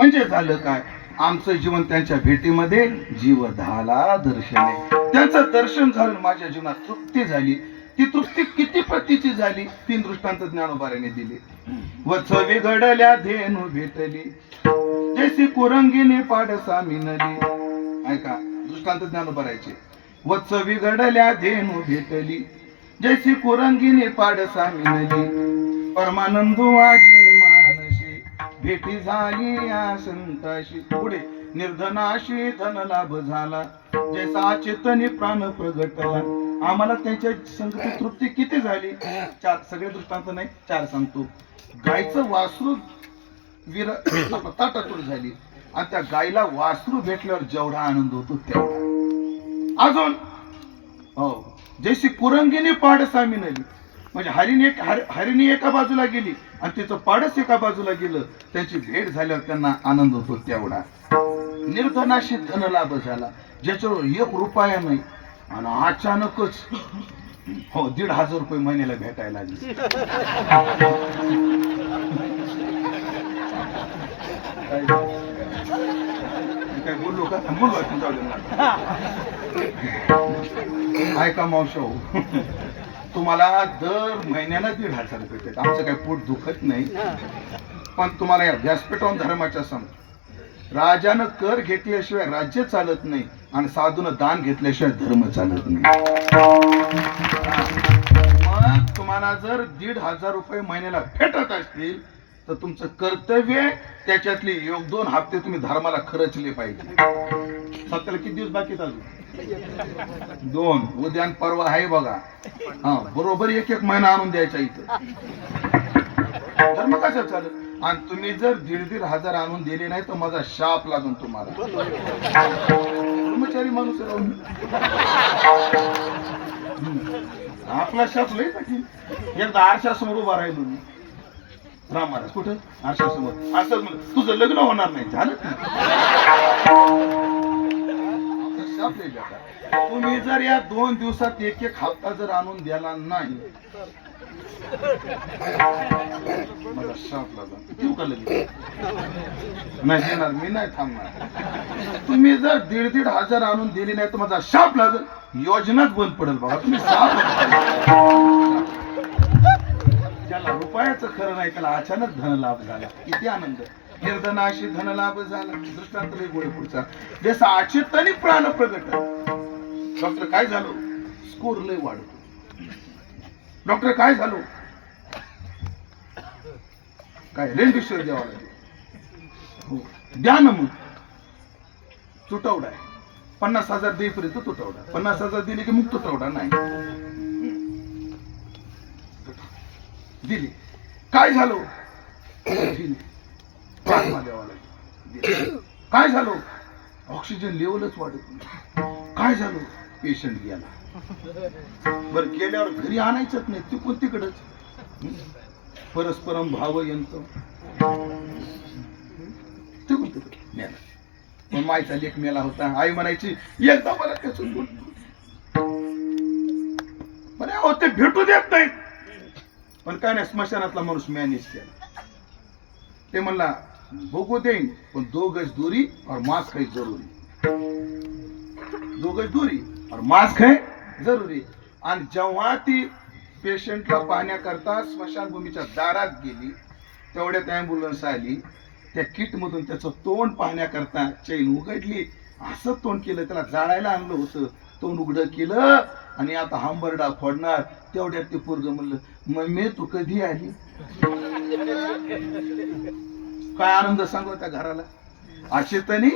म्हणजे झालं काय? आमचं जीवन त्यांच्या भेटीमध्ये जीवधाला दर्शने. त्यांचं दर्शन झालं माझ्या जीवनात तृप्ती झाली. ती तृप्ती किती प्रतीची झाली? तीन दृष्टांत ज्ञानोबाऱ्याने दिली. व वत्स घडल्या धेनू भेटली. जैसी कुरंगीने पाडसा मिनली ऐका दृष्टांत ज्ञानोबारायचे चवी घडल्या धेनू भेटली. जैसी कुरंगीने पाडसा मिनली परमानंदू आजी भेटी झाली या संताशी. पुढे निर्धनाशी धन लाभ झाला. जैसा चेतनी प्राण प्रगटला. आम्हाला त्यांच्या संगती तृप्ती किती झाली? चार सगळे दृष्टांत नाही चार सांगतो. गायचं वासरू विर आपलं झाली. आणि त्या गायला वासरू भेटल्यावर जेवढा आनंद होतो तेवढा. अजून? हो. जैसी कुरंगीने सामी मिनली म्हणजे हरिणी एक हर- हरिणी एका बाजूला गेली. आणि तिचं पाडस एका बाजूला गेलं त्यांची भेट झाल्यावर त्यांना आनंद होतो तेवढा. निर्धनाशी धन लाभ झाला. ज्याच्यावर एक रुपया नाही आणि अचानकच हो दीड हजार रुपये महिन्याला भेटायला लागले. काय बोललो का? आवडीनं? ऐका मावशो. तुम्हाला दर महिन्याला दीड हजार रुपये भेटतात आमचं काही पोट दुखत नाही. पण तुम्हाला या व्यासपीठावरून धर्माच्या सम राजानं कर घेतल्याशिवाय राज्य चालत नाही आणि साधूनं दान घेतल्याशिवाय धर्म चालत नाही. मग तुम्हाला जर दीड हजार रुपये महिन्याला भेटत असतील तर तुमचं कर्तव्य त्याच्यातले एक दोन हप्ते तुम्ही धर्माला खरचले पाहिजे. सत्याला किती दिवस बाकी आहेत अजून? दोन. उद्या आणि परवा आहे बघा. हा बरोबर एक एक महिना आणून द्यायचा इथं. धर्म कसं चालू आणि तुम्ही जर दीड दीड हजार आणून दिले नाही तर माझा शाप लागून तुम्हाला. कर्मचारी माणूस राहून. आपला शाप लय कठीण. एकदा आरशासमोर उभा राहिलो मी. राम महाराज कुठं? आरशासमोर असंच म्हणलं तुझं लग्न होणार नाही. झालं तुम्ही जर या दोन दिवसात एक एक हप्ता जर आणून द्याला नाही मला शापला का लगेच? नाही देणार मी नाही थांबणार. तुम्ही जर दीड दीड हजार आणून दिली नाही तर माझा शाप लागल. योजनाच बंद पडेल बाबा. तुम्ही शाप उपायाचं खरं नाही त्याला अचानक धन लाभ झाला. किती आनंद. निर्धनाशी धन लाभ झाला. दृष्टांत गोळे पुढचा. जसा आचित्ताने प्राण प्रगट डॉक्टर काय झालो? स्कोर लय वाढतो. डॉक्टर काय झालो? काय? रेंडिश्वर द्यावा लागेल. हो. द्या ना मग. तुटवडा आहे. पन्नास हजार देईपर्यंत तुटवडा. पन्नास हजार दिले की मग तुटवडा नाही. दिली. काय झालो? प्लाझ्मा द्यावा लागेल. काय झालो? ऑक्सिजन लेवलच वाढत नाही. काय झालं? पेशंट गेला. बर गेल्यावर घरी आणायचंच नाही. तिकून तिकडच. परस्परम भाव यंत तिकून मायचा लेख मेला होता. आई म्हणायची एकदा मला कसून बोल बरे हो ते भेटू देत नाहीत. पण काय नाही स्मशानातला माणूस मॅनेज केला. ते म्हणला बघू देईन पण दो गज दूरी और मास्क है जरुरी. दो गज दूरी और मास्क है जरुरी. आणि जेव्हा ती पेशंटला पाहण्याकरता स्मशानभूमीच्या दारात गेली तेवढ्यात अँब्युलन्स आली त्या किट मधून त्याचं तोंड पाहण्याकरता चैन उघडली. असं तोंड केलं त्याला जाळायला आणलं होतं. तोंड उघडं केलं आणि आता हंबरडा फोडणार तेवढ्यात ते पोरग म्हणलं मे तू कधी आली? काय आनंद सांगू त्या घराला? अशेतनी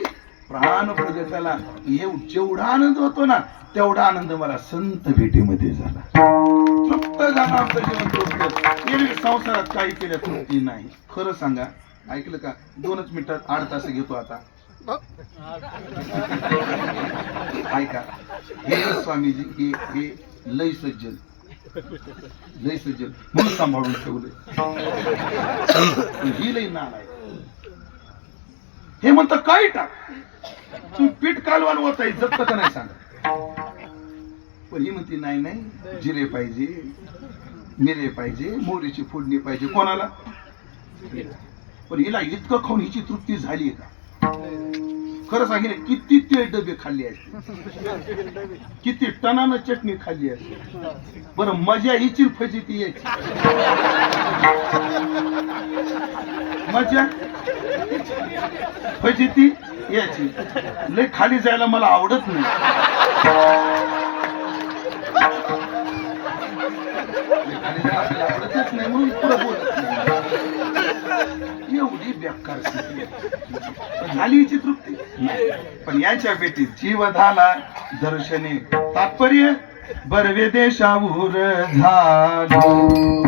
प्राण प्रगटाला हे जेवढा आनंद होतो ना तेवढा आनंद मला संत भेटीमध्ये झाला. तृप्त झाला आमचं जीवन तृप्त एरवी संसारात काही केल्या तृप्ती नाही. खरं सांगा ऐकलं का? दोनच मिनिटात आठ तास घेतो आता. ऐका. हे स्वामीजी हे हे लय सज्जन. लय सज्जन. म्हणून सांभाळून ठेवले ही लय नाल आहे. हे म्हणतं काय टाक? तू पीठ कालवान होत आहे जप्त का नाही सांग? पण ही म्हणते नाही नाही. जिरे पाहिजे मिरे पाहिजे मोरीची फोडणी पाहिजे. कोणाला? पण हिला इतकं खाऊन हिची तृप्ती झाली का? खरं सांगितलं किती तेल डबे खाल्ली असते किती टनानं चटणी खाल्ली असते बरं मजा हिची फजिती यायची. मजा? फजिती यायची. लय खाली जायला मला आवडत नाही. खाली जायला आवडतच नाही म्हणून पुढे बोलत नाही. एवढी बेकार स्थिती झाली हिची तृप्ती नाही. पण याच्या बेटीत जीव झाला दर्शने तात्पर्य बरवे देशावर झालो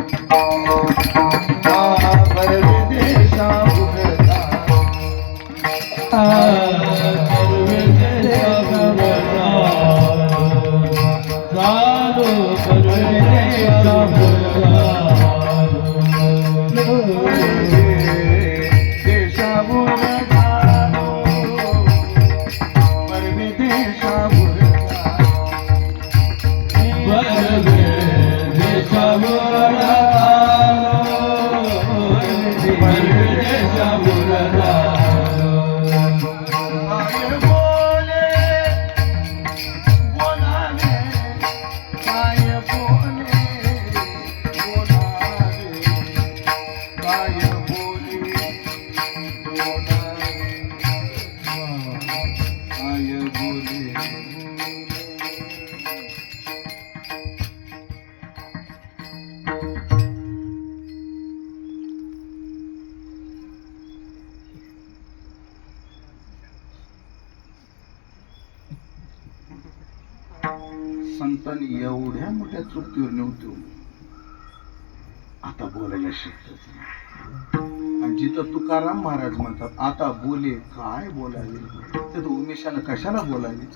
एवढ्या मोठ्या तृप्तीवर नव्हतो आता बोलायला शिकतच आणि जिथं तुकाराम महाराज म्हणतात आता बोले काय बोलावे? तिथं उमेशाला कशाला बोलावे?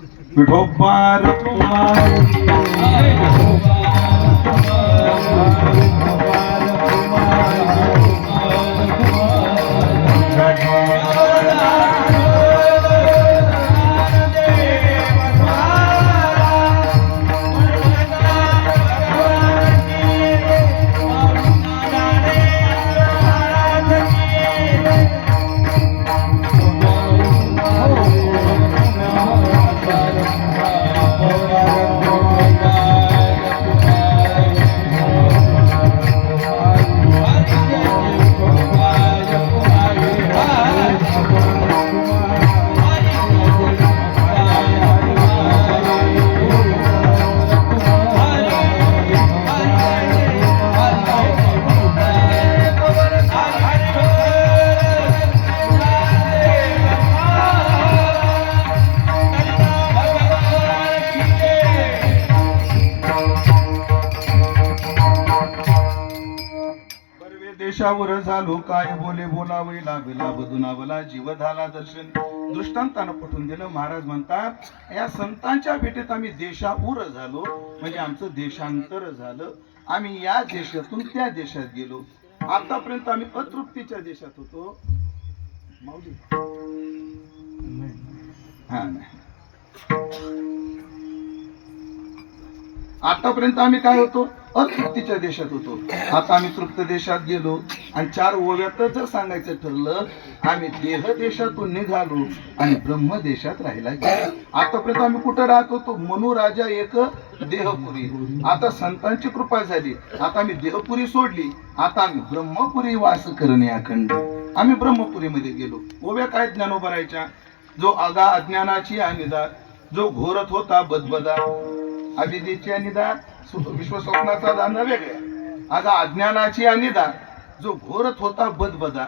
देशावर झालो काय बोले बोलावे लाभे लाभ दुनावला जीव झाला दर्शन. दृष्टांतानं पटवून दिलं महाराज म्हणतात या संतांच्या भेटीत आम्ही देशाऊर झालो म्हणजे आमचं देशांतर झालं. आम्ही या देशातून त्या देशात गेलो. आतापर्यंत आम्ही अतृप्तीच्या देशात होतो. माऊली. हा नाही. आतापर्यंत आम्ही काय होतो? अतृप्तीच्या देशात होतो. आता आम्ही तृप्त देशात गेलो आणि चार ओव्यात जर सांगायचं ठरलं आम्ही देह देशातून निघालो आणि ब्रह्म देशात राहिला गेलो. आतापर्यंत आम्ही कुठं राहत होतो? मनुराजा एक देहपुरी. आता संतांची कृपा झाली. आता आम्ही देहपुरी सोडली. आता आम्ही ब्रह्मपुरी वास करणे अखंड. आम्ही ब्रह्मपुरीमध्ये गेलो. ओव्या काय ज्ञानोबरायच्या जो आगा अज्ञानाची अनिदा जो घोरत होता बदबदा अभिदेची अनिदा विश्वस्वप्नाचा दांदा वेगळ्या आता अज्ञानाची अनिदा जो घोरत होता बदबदा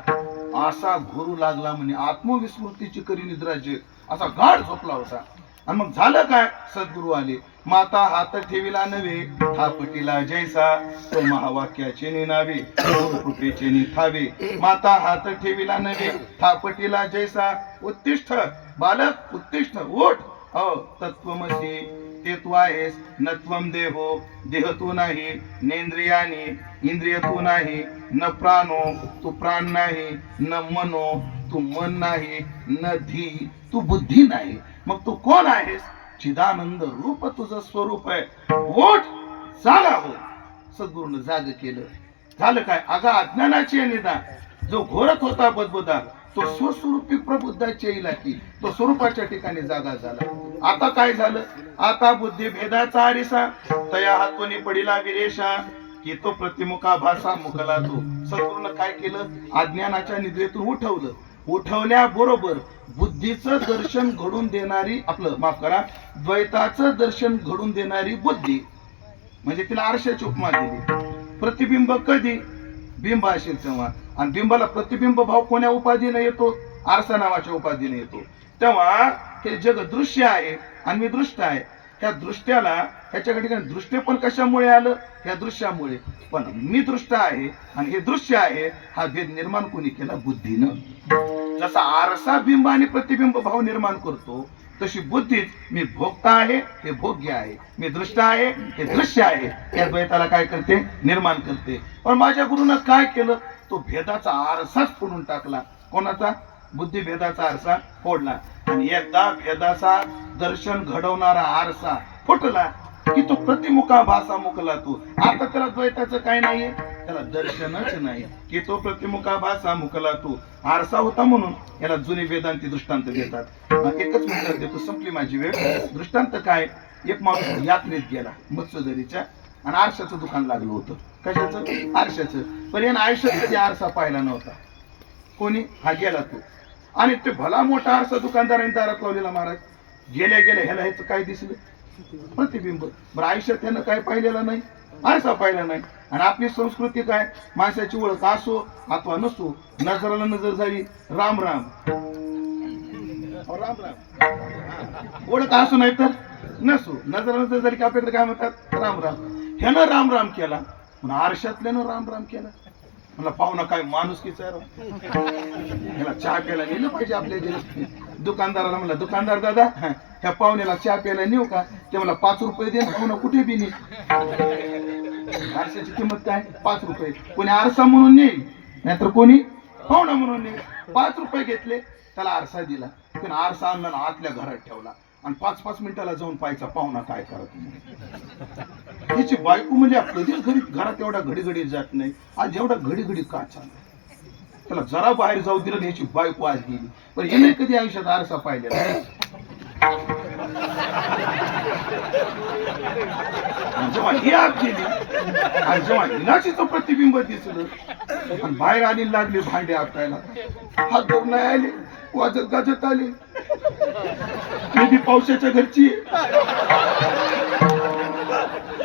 असा घोरू लागला म्हणे. आत्मविस्मृतीची करी निद्राज्य असा गाढ झोपला होता. आणि मग झालं काय? सद्गुरू आले. माता हात ठेविला नव्हे थापटीला जैसा. तो महावाक्याचे निनावे कृपेचे निथावे. माता हात ठेविला नव्हे थापटीला जैसा. उत्तिष्ठ बालक उत्तिष्ठ ओठ. अ तत्वमसी. ते तू आहेस नत्वम देहो देह तू नाही नेंद्रियानी इंद्रिय तू नाही न प्राणो तू प्राण नाही न मनो तू मन नाही न धी तू बुद्धी नाही. मग तू कोण आहेस? चिदानंद रूप तुझं स्वरूप आहे. ओठ जागा हो सद्गुरूनं जाग केलं. झालं काय? अगं अज्ञानाची निदा जो घोरत होता बदबुदार तो स्वस्वरूपी प्रबुद्धाच्या येईल की तो स्वरूपाच्या ठिकाणी जागा झाला. आता काय झालं? आता बुद्धी भेदाचा आरिसा. तया हातोनी पडिला विरेषा. की तो प्रतिमुखा भासा मुखला तो. सद्गुरूनं काय केलं? अज्ञानाच्या निद्रेतून उठवलं. उठवल्याबरोबर बुद्धीचं दर्शन घडून देणारी आपलं माफ करा द्वैताचं दर्शन घडून देणारी बुद्धी. म्हणजे तिला आरशाची उपमा दिली. प्रतिबिंब कधी? बिंब असेल तेव्हा. आणि बिंबाला प्रतिबिंब भाव कोण्या उपाधीने येतो? आरसा नावाच्या उपाधीने येतो. तेव्हा हे जग दृश्य आहे आणि मी दृष्ट आहे. त्या दृष्ट्याला ह्याच्या ठिकाणी दृष्टी पण कशामुळे आलं? ह्या दृश्यामुळे. पण मी दृष्ट आहे आणि हे दृश्य आहे हा भेद निर्माण कोणी केला? बुद्धीनं. जसा आरसा बिंब आणि प्रतिबिंब भाव निर्माण करतो तशी बुद्धीच मी भोगता आहे हे भोग्य आहे. मी दृष्ट आहे हे दृश्य आहे. या द्वैताला काय करते? निर्माण करते. पण माझ्या गुरुनं काय केलं? तो भेदाचा आरसाच फोडून टाकला. कोणाचा? बुद्धिभेदाचा आरसा फोडला. आणि एकदा भेदाचा दर्शन घडवणारा आरसा फुटला की तो प्रतिमुखा भासा मुकला तू. आता त्याला द्वैताचं काय नाहीये? त्याला दर्शनच नाही की तो प्रतिमुखा भासा मुकला तू. आरसा होता म्हणून याला जुने वेदांती दृष्टांत देतात. एकच मिनिटात देतो. संपली माझी वेळ. दृष्टांत काय? एक माणूस यात्रेत गेला मत्स्यधरीच्या आणि आरशाचं दुकान लागलं होतं. कशाचं? आरशाचं. पण यानं आयुष्यात कधी आरसा पाहिला नव्हता. कोणी? हा गेला तो. आणि ते भला मोठा आरसा दुकानदाराने दारात लावलेला महाराज. गेल्या गेल्या ह्याला ह्याचं काय दिसलं? प्रतिबिंब. बरं आयुष्यात त्यानं काय पाहिलेलं नाही? आरसा पाहिला नाही. आणि आपली संस्कृती काय? माणसाची ओळख असो अथवा नसो नजराला नजर झाली राम राम. राम राम. ओळख असो नाही तर नसो. नजराला नजर झाली की आपल्याकडे काय म्हणतात? राम राम. ह्यानं राम राम केला. पण आरशातल्यानं राम राम केला. मला पाहुणा काय माणूस की ह्याला चहा प्यायला नेलं पाहिजे आपल्या दुकानदाराला म्हणला दुकानदार दादा ह्या पाहुण्याला चहा प्यायला नेऊ का? ते मला पाच रुपये दे पाहुणा कुठे बी नेईल. आरशाची किंमत काय? पाच रुपये. कोणी आरसा म्हणून नेईल? नाहीतर कोणी पाहुणा म्हणून नेईल? पाच रुपये घेतले त्याला आरसा दिला. पण आरसा आणला आतल्या घरात ठेवला. आणि पाच पाच मिनिटाला जाऊन पाहायचा पाहुणा काय करत हिची बायको म्हणजे कधीच घरी घरात एवढा घडी घडी जात नाही. आज एवढा घडी घडी का चालला? त्याला जरा बाहेर जाऊ दिलं आणि ह्याची बायको आज गेली. पण हिने कधी आयुष्यात आरसा पाहिलेला जेव्हा ही आग गेली आणि जेव्हा हिनाचीच प्रतिबिंब दिसलं आणि बाहेर आली लागले लागली भांडे आपटायला. हात दोन नाही आले वाजत गाजत आले. कधी पावसाच्या घरची.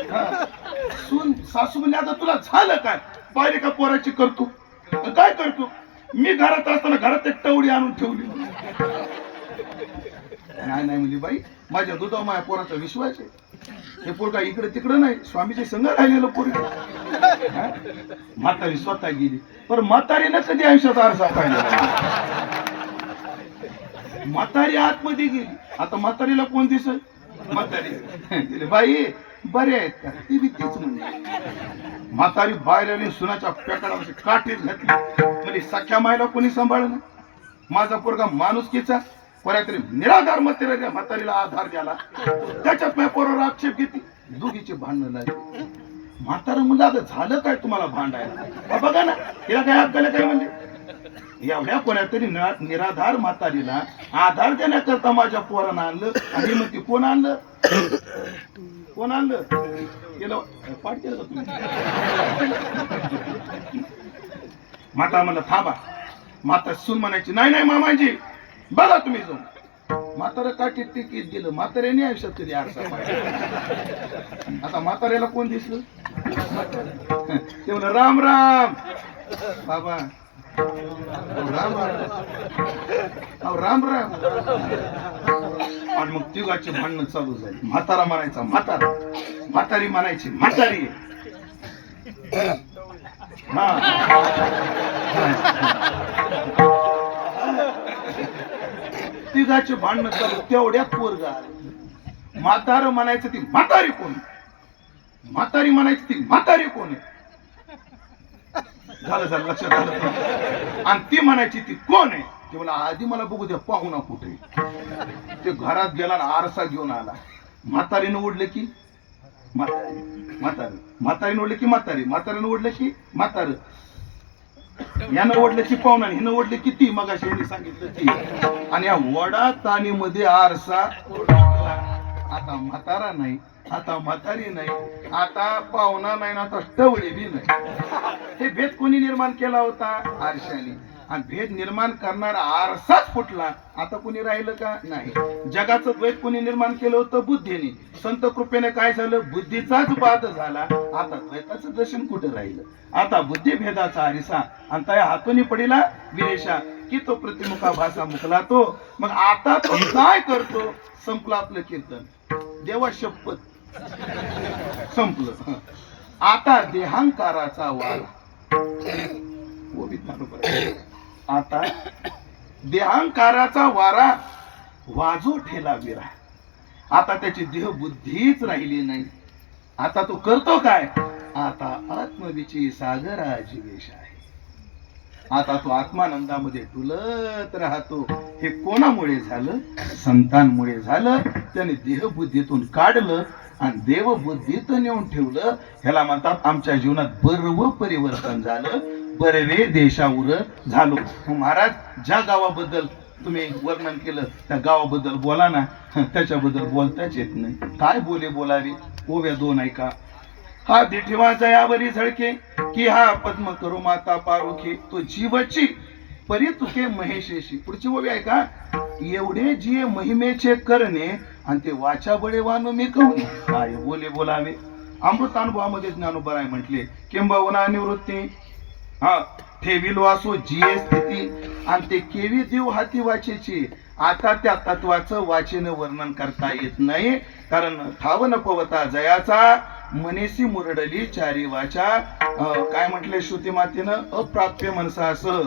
सून सासू म्हणजे आता तुला झालं काय? पाहिजे का पोराची करतो. काय करतो? मी घरात असताना घरात एक टवडी आणून ठेवली. नाही नाही म्हणजे बाई माझ्या दुधावर माझ्या पोराचा विश्वास आहे. हे पोरगा इकडे तिकडे नाही स्वामीचे संग राहिलेलं पोरगा. म्हातारी स्वतः गेली. पण म्हातारीनं कधी आयुष्यात आरसा पाहिला. म्हातारी आतमध्ये गेली. आता म्हातारीला कोण दिसत म्हातारी. बाई बरे आहेत का? ती बी तीच म्हणजे म्हातारी बाहेर सुनाच्या पेकाडावर काठीच घातली. म्हणजे सख्या मायला कोणी सांभाळलं माझा पोरगा माणुसकीचा कोणातरी निराधार म्हातारीला म्हातारीला आधार द्याला त्याच्या पेपरवर आक्षेप घेतली. दोघीचे भांडणं लागले. म्हातारं म्हणजे आता झालं काय तुम्हाला भांडायला? बघा ना तिला काय अक्कल काय म्हणजे? एवढ्या कोणातरी निराधार म्हातारीला आधार देण्याकरता माझ्या पोरानं आणलं आणि मग ती कोण आणलं? कोण आणलं? केलं पाठ केलं का तुम्ही? माता म्हणलं थांबा. माता सून म्हणायची नाही नाही मामाजी. बघा तुम्ही जाऊन. म्हातारा काठी टिकीत गेलं. म्हाताऱ्याने आयुष्यात कधी आरसा आता म्हाताऱ्याला कोण दिसलं? ते म्हणलं राम राम. बाबा राम राम. अहो, राम राम. आणि मग तिघाची भांडणं चालू झाली. म्हातारा म्हणायचा म्हातारा. म्हातारी म्हणायची म्हातारी. तिघाचे भांडणं चालू तेवढ्या पोरगा म्हातारं म्हणायचं ती म्हातारी कोण? म्हातारी म्हणायची ती म्हातारी कोण आहे? झालं झालं लक्षात आलं आणि ती म्हणायची ती कोण आहे? ते मला आधी मला बघू द्या पाहू ना कुठे ते घरात गेला आरसा घेऊन आला. म्हातारीनं ओढलं की म्हातारी म्हातारी. म्हातारीनं ओढलं की म्हातारी. म्हातारीनं ओढलं की म्हातार. यानं ओढलं की पाहुणा हिनं ओढले किती मग यांनी सांगितलं ती. आणि या वडा ताणीमध्ये आरसा आता म्हातारा नाही आता म्हातारी नाही आता पाहुणा नाही आता टवळी बी नाही. हे भेद कोणी निर्माण केला होता? आरशाने. आणि भेद निर्माण करणारा आरसाच फुटला. आता कोणी राहिलं का? नाही. जगाचं द्वैत कोणी निर्माण केलं होतं? बुद्धीने. संत कृपेने काय झालं? बुद्धीचाच बाद झाला. आता द्वैताचं दर्शन कुठं राहिलं? आता बुद्धी भेदाचा आरिसा. आणि त्या हातोनी पडिला? विरेशा. की तो प्रतिमुखा भाषा मुकला तो? मग आता तो काय करतो? संपला आपलं कीर्तन. देवा शपथ. संपलं. आता देहांकाराचा वारा. आता देहांकाराचा वारा वाजो ठेला विरा. आता त्याची देहबुद्धीच राहिली नाही. आता तो करतो काय? आता आत्मविची सागरा जीवेश आहे. आता तो आत्मानंदामध्ये डुलत राहतो. हे कोणामुळे झालं? संतांमुळे झालं. त्याने देहबुद्धीतून काढलं. आणि देवबुद्धीत नेऊन ठेवलं. ह्याला म्हणतात आमच्या जीवनात बरव परिवर्तन झालं. बरवे देशावर झालो. महाराज ज्या गावाबद्दल तुम्ही वर्णन केलं त्या गावाबद्दल बोला ना. त्याच्याबद्दल बोलताच येत नाही. काय बोले बोलावे? ओव्या दोन ऐका. हा दिठीवाचा यावरी झळके की हा पद्म करू माता पारुखे. तो जीवची परी तुके महेशेशी. पुढची ओवी ऐका. एवढे जे महिमेचे करणे आणि ते वाचा बळे वानो मी कहून काय बोले बोलावे. अमृत अनुभवामध्ये आहे म्हटले किंबहुना निवृत्ती. हा ठेवील वासो जी स्थिती. आणि ते केवी देव हाती वाचेची. आता त्या तत्वाचं वाचेनं वर्णन करता येत नाही. कारण ठाव न पवता जयाचा मनीसी मुरडली चारी वाचा. काय म्हटले श्रुती मातेनं? अप्राप्य मनसासह.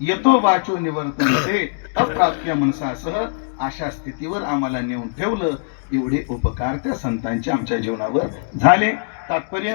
येतो वाचो निवर्तन ते. अप्राप्य मनसासह अशा स्थितीवर आम्हाला नेऊन ठेवलं. एवढे उपकार त्या संतांचे आमच्या जीवनावर झाले. तात्पर्य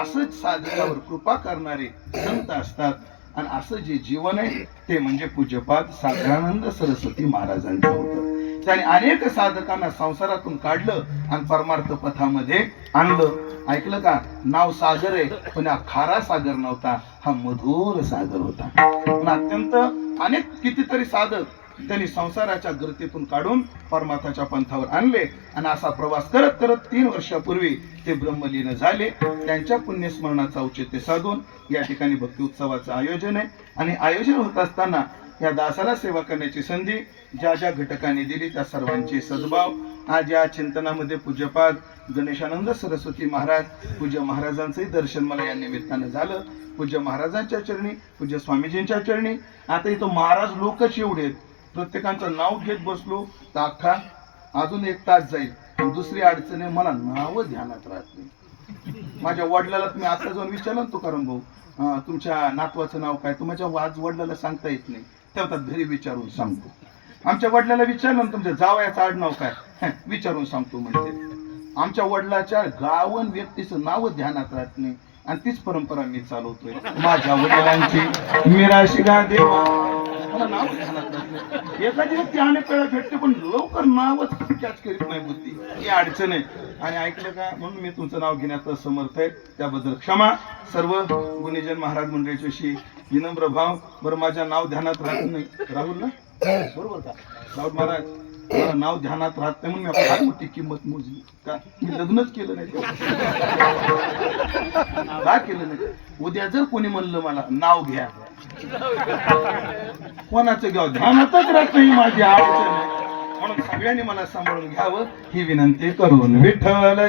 असंच साधकावर कृपा करणारे संत असतात. आणि असं जे जीवन आहे ते म्हणजे पूज्यपाद सागरानंद सरस्वती महाराजांचं होतं. त्याने अनेक साधकांना संसारातून काढलं आणि परमार्थ पथामध्ये आणलं. ऐकलं का? नाव सागर आहे पण हा खारा सागर नव्हता हा मधुर सागर होता. पण अत्यंत अनेक कितीतरी साधक त्यांनी संसाराच्या गर्दीतून काढून परमार्थाच्या पंथावर आणले. आणि असा प्रवास करत करत तीन वर्षापूर्वी ते ब्रह्मलीन झाले. त्यांच्या पुण्यस्मरणाचा औचित्य साधून या ठिकाणी भक्ती उत्सवाचं आयोजन आहे. आणि आयोजन होत असताना या दासाला सेवा करण्याची संधी ज्या ज्या घटकांनी दिली त्या सर्वांचे सद्भाव. आज या चिंतनामध्ये पूज्यपाद गणेशानंद सरस्वती महाराज पूज्य महाराजांचंही दर्शन मला या निमित्तानं झालं. पूज्य महाराजांच्या चरणी पूज्य स्वामीजींच्या चरणी. आता इथं महाराज लोकच एवढे आहेत. प्रत्येकांचं नाव घेत बसलो तर अख्खा अजून एक तास जाईल. दुसरी अडचण आहे मला नाव ध्यानात राहत नाही. माझ्या वडिलाला तुम्ही आता जाऊन विचारलं तू कारण भाऊ तुमच्या नातवाचं नाव काय? तुमच्या आज वडिलाला सांगता येत नाही. तेव्हा घरी विचारून सांगतो. आमच्या वडिलाला विचारलं ना तुमच्या जावयाचं आडनाव काय? विचारून सांगतो म्हणजे आमच्या वडिलाच्या गावन व्यक्तीचं नाव ध्यानात राहत नाही. आणि तीच परंपरा मी चालवतोय. माझ्या वडिलांची मिराशिगा देवा. मला नाव ध्यानात एखादी व्यक्ती अनेक वेळा भेटते पण लवकर नावच कॅच करीत नाही बुद्धी. ही अडचण आहे. आणि ऐकलं का? म्हणून मी तुमचं नाव घेण्यात समर्थ आहे. त्याबद्दल क्षमा. सर्व गुणीजन महाराज मंडळीच्याशी विनम्र भाव. बरं माझ्या नाव ध्यानात राहत नाही. राहुल ना? बरोबर का? राहुल महाराज मला नाव ध्यानात राहत नाही म्हणून मी आपली मोठी किंमत मोजली. का? मी लग्नच केलं नाही. का केलं नाही? उद्या जर कोणी म्हणलं मला नाव घ्या. कोणाचं घ्यावं ध्यानातच राहत नाही माझी अडचण म्हणून सगळ्यांनी मला सांभाळून घ्यावं ही विनंती करून. विठ्ठल